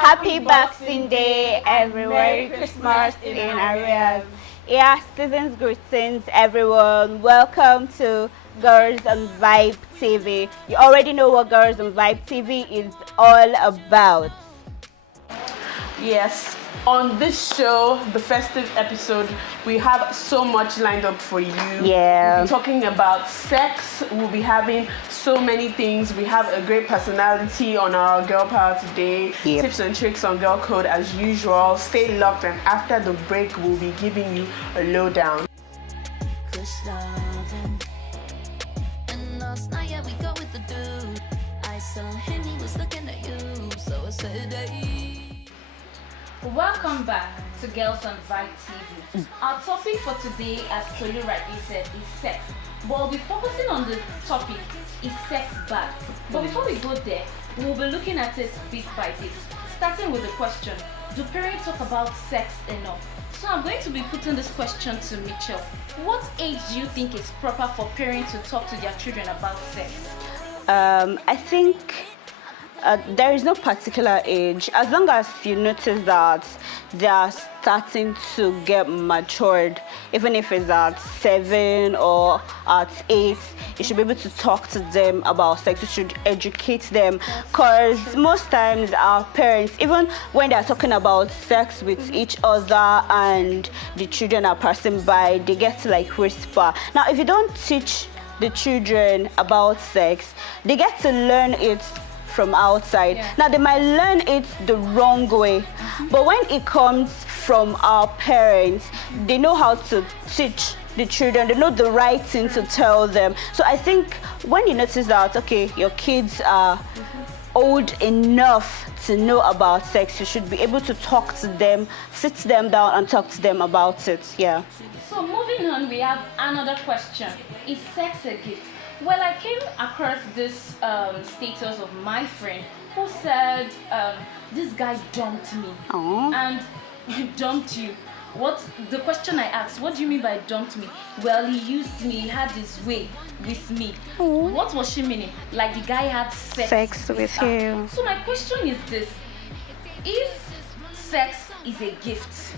Happy Boxing Day and Merry Christmas in arrears. Yeah, season's greetings, everyone. Welcome to Girls on Vibe TV. You already know what Girls on Vibe TV is all about. Yes, on this show, the festive episode, we have so much lined up for you. Yeah. We'll be talking about sex. We'll be having so many things. We have a great personality on our Girl Power today. Yep. Tips and tricks on Girl Code as usual. Stay locked, and after the break, we'll be giving you a lowdown. And last night, yeah, we go with the dude. I saw him, he was looking at you, so I said, hey. Welcome back to Girls on Vibe TV. Our topic for today, as Tolu rightly said, is sex. But we'll be focusing on the topic, is sex bad? But before we go there, we'll be looking at it bit by bit. Starting with the question, do parents talk about sex enough? So I'm going to be putting this question to Mitchell. What age do you think is proper for parents to talk to their children about sex? I think there is no particular age. As long as you notice that they are starting to get matured, even if it's at 7 or at 8, you should be able to talk to them about sex. You should educate them, because most times our parents, even when they are talking about sex with each other and the children are passing by, they get to like whisper. Now, if you don't teach the children about sex, they get to learn it from outside. Yeah. Now, they might learn it the wrong way, but when it comes from our parents, they know how to teach the children, they know the right thing to tell them. So I think when you notice that, okay, your kids are old enough to know about sex, you should be able to talk to them, sit them down and talk to them about it. Yeah. So moving on, we have another question. Is sex a gift? Well, I came across this status of my friend who said, this guy dumped me. Aww. And dumped you. What the question I asked, what do you mean by dumped me? Well, he used me, he had his way with me. Aww. What was she meaning? Like the guy had sex with her. you. So my question is this: if sex is a gift,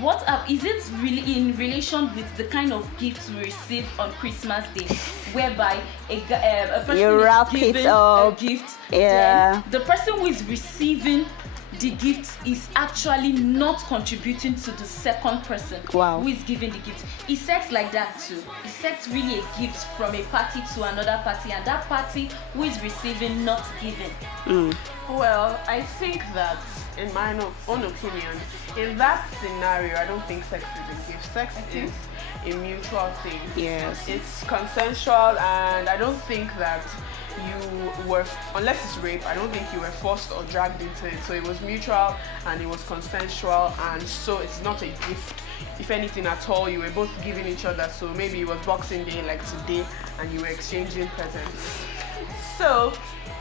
what is it really in relation with the kind of gifts we receive on Christmas Day, whereby a person You is wrap it given up. a gift, Yeah. then the person who is receiving the gift is actually not contributing to the second person Wow. who is giving the gift. Is sex like that too? Is sex really a gift from a party to another party, and that party who is receiving not giving? Well, I think that, in my own opinion, in that scenario, I don't think sex is a gift. Sex is a mutual thing. Yes. It's consensual, and I don't think that you were, unless it's rape, I don't think you were forced or dragged into it. So it was mutual and it was consensual, and so it's not a gift. If anything at all, you were both giving each other. So maybe it was Boxing Day like today and you were exchanging presents. So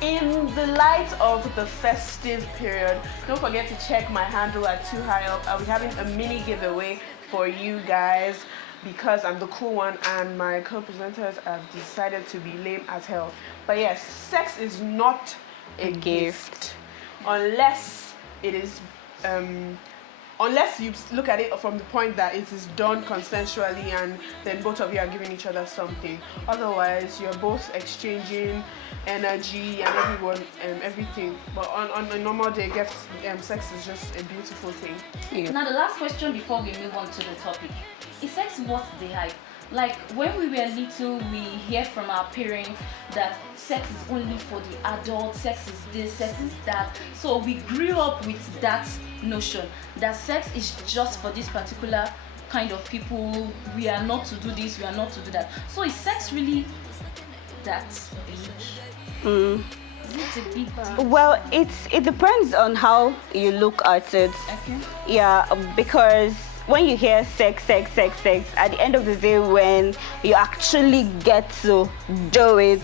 in the light of the festive period, don't forget to check my handle at Too High Up. I'll be having a mini giveaway for you guys, because I'm the cool one and my co-presenters have decided to be lame as hell. But yes, sex is not a gift unless it is unless you look at it from the point that it is done consensually and then both of you are giving each other something. Otherwise, you're both exchanging energy and everything. But on a normal day, sex is just a beautiful thing. Yeah. Now the last question before we move on to the topic: is sex worth the hype? Like when we were little, we hear from our parents that sex is only for the adult, sex is this, sex is that. So we grew up with that notion that sex is just for this particular kind of people. We are not to do this, we are not to do that. So is sex really that big? Is it a big deal? Well, it depends on how you look at it. Okay. Yeah, because when you hear sex, at the end of the day, when you actually get to do it,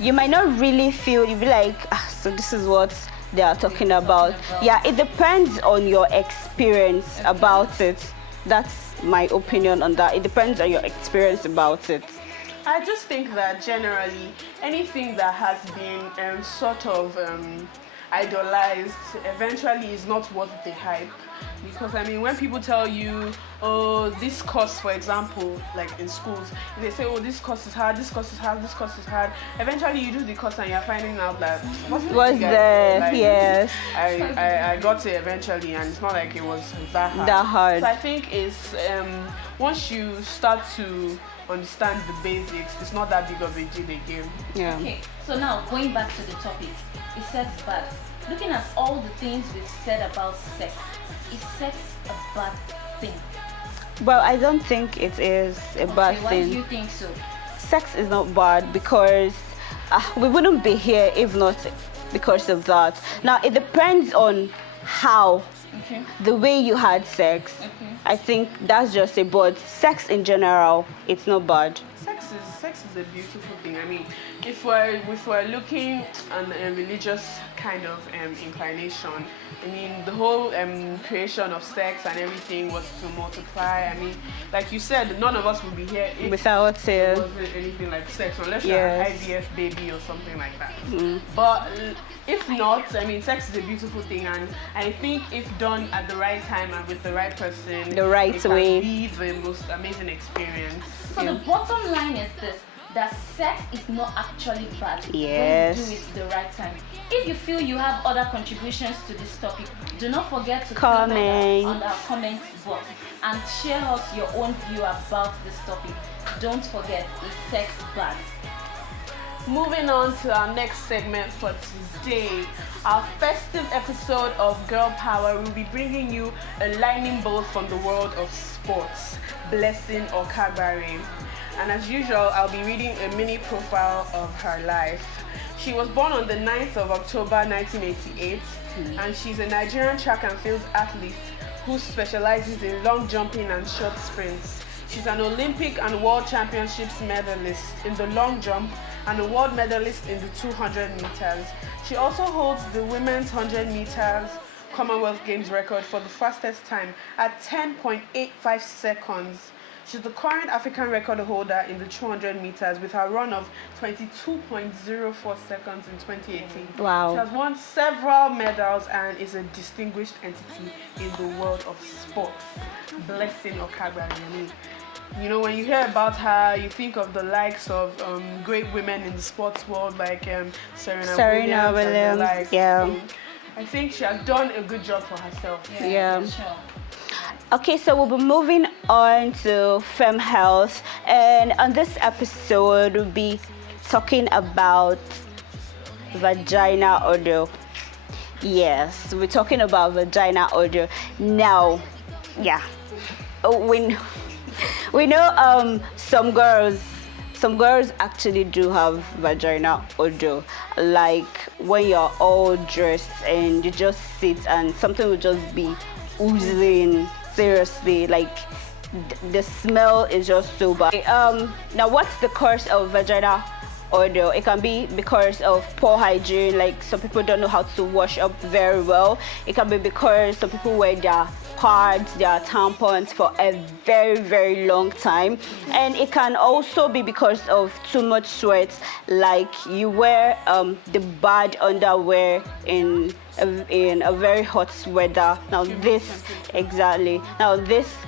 you might not really feel, you'll be like, so this is what they are talking about. Yeah, it depends on your experience about it. That's my opinion on that. It depends on your experience about it. I just think that generally anything that has been sort of idolized eventually is not what they hype. Because I mean, when people tell you, oh, this course, for example, like in schools, if they say, oh, this course is hard, this course is hard, this course is hard, eventually you do the course and you're finding out that Was there? Like, Yes. I got it eventually, and it's not like it was that hard. That hard. So I think it's once you start to understand the basics, it's not that big of a deal again. Yeah. Okay, so now going back to the topic, is sex bad? Looking at all the things we've said about sex, is sex a bad thing? Well, I don't think it is a bad Why thing. do you think so? Sex is not bad because we wouldn't be here if not because of that. Now, it depends on how, Okay. the way you had sex. Okay. I think that's just it. But sex in general, it's not bad. Sex is a beautiful thing. I mean, if we're looking at a religious kind of inclination, I mean, the whole creation of sex and everything was to multiply. I mean, like you said, none of us would be here if Without there it. wasn't anything like sex, unless Yes. you're an IVF baby or something like that. But if not, I mean, sex is a beautiful thing, and I think if done at the right time and with the right person, The right it can way. be the most amazing experience. So the bottom line is this, that sex is not actually bad Yes. when you do it the right time. If you feel you have other contributions to this topic, do not forget to Comment. on our comment box and share us your own view about this topic. Don't forget, is sex bad? Moving on to our next segment for today, our festive episode of Girl Power will be bringing you a lightning bolt from the world of sports, Blessing Okagbare. And as usual, I'll be reading a mini profile of her life. She was born on the 9th of October 1988, and she's a Nigerian track and field athlete who specializes in long jumping and short sprints. She's an Olympic and World Championships medalist in the long jump and a world medalist in the 200 meters. She also holds the women's 100 meters Commonwealth Games record for the fastest time at 10.85 seconds. She's the current African record holder in the 200 meters with her run of 22.04 seconds in 2018. Wow. She has won several medals and is a distinguished entity in the world of sports. Blessing Okagbare. You know, when you hear about her, you think of the likes of great women in the sports world like Serena Williams. And the likes. Yeah. I think she has done a good job for herself. Yeah. Sure. Okay, so we'll be moving on to femme health, and on this episode we'll be talking about vagina odor. Yes, we're talking about vagina odor. Now, yeah, we know some girls actually do have vagina odor, like when you're all dressed and you just sit and something will just be oozing. Seriously, like the smell is just so bad. Now what's the cause of vagina odor? It can be because of poor hygiene, like some people don't know how to wash up very well. It can be because some people wear their pads, their tampons for a very, very long time, and it can also be because of too much sweat, like you wear the bad underwear in a very hot weather. Now this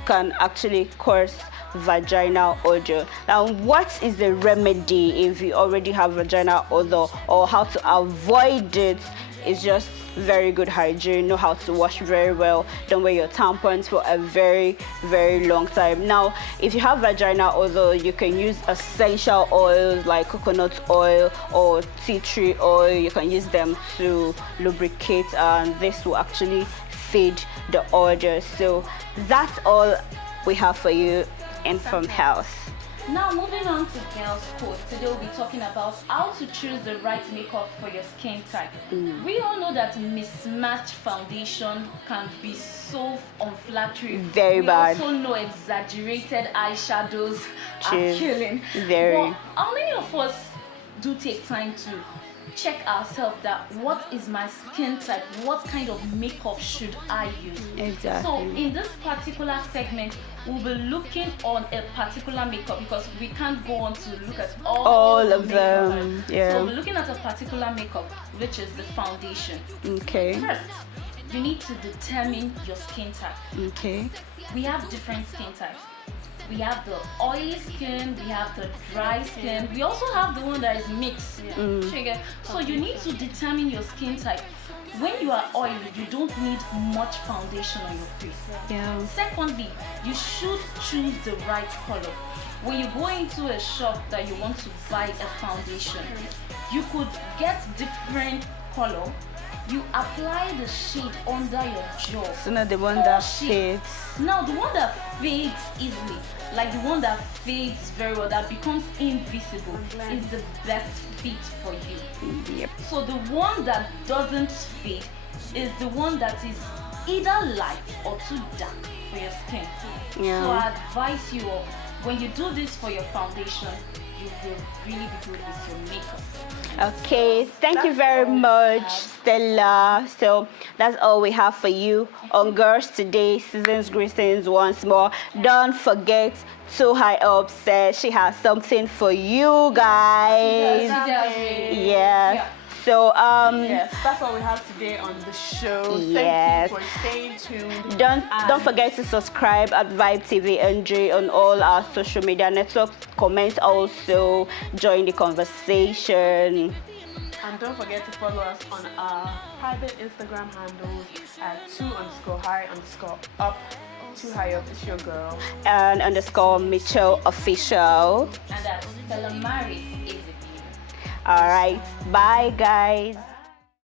can actually cause vagina odor. Now, what is the remedy if you already have vagina odor, or how to avoid it? Is just very good hygiene, know how to wash very well, don't wear your tampons for a very, very long time. Now, if you have vagina odor, you can use essential oils like coconut oil or tea tree oil. You can use them to lubricate, and this will actually feed the odor. So that's all we have for you in Femme Health. Now moving on to girls' code. Today we'll be talking about how to choose the right makeup for your skin type. We all know that mismatched foundation can be so unflattering. Very bad. We also know exaggerated eyeshadows are Cheers. killing. Very. But how many of us do take time to check ourselves that what is my skin type, what kind of makeup should I use. Exactly. So in this particular segment, we'll be looking on a particular makeup because we can't go on to look at all of makeup. them. Yeah. So we're looking at a particular makeup, which is the foundation. Okay. First, you need to determine your skin type. Okay. We have different skin types. We have the oily skin, we have the dry skin, we also have the one that is mixed. So you need to determine your skin type. When you are oily, you don't need much foundation on your face. Yeah. Secondly, you should choose the right color. When you go into a shop that you want to buy a foundation, you could get different color. You apply the shade under your jaw. So not the one Four that shades. fits. Now the one that fades easily, like the one that fades very well, that becomes invisible, is the best fit for you. Yep. So the one that doesn't fade is the one that is either light or too dark for your skin. Yeah. So I advise you all, when you do this for your foundation, you will really be good with your makeup. Okay, thank you very much, Stella. So that's all we have for you on Girls Today. Season's greetings once more. Don't forget to High Up says she has something for you guys. Yes. Yeah. So Yes, that's all we have today on the show. Yes. Thank you for staying tuned. don't forget to subscribe at Vibe TV NG on all our social media networks. Comment also, join the conversation. And don't forget to follow us on our private Instagram handles at 2_high_up. 2 high up is your girl. And _ Mitchell Official. And that's Stella Maris is it. All right, bye guys.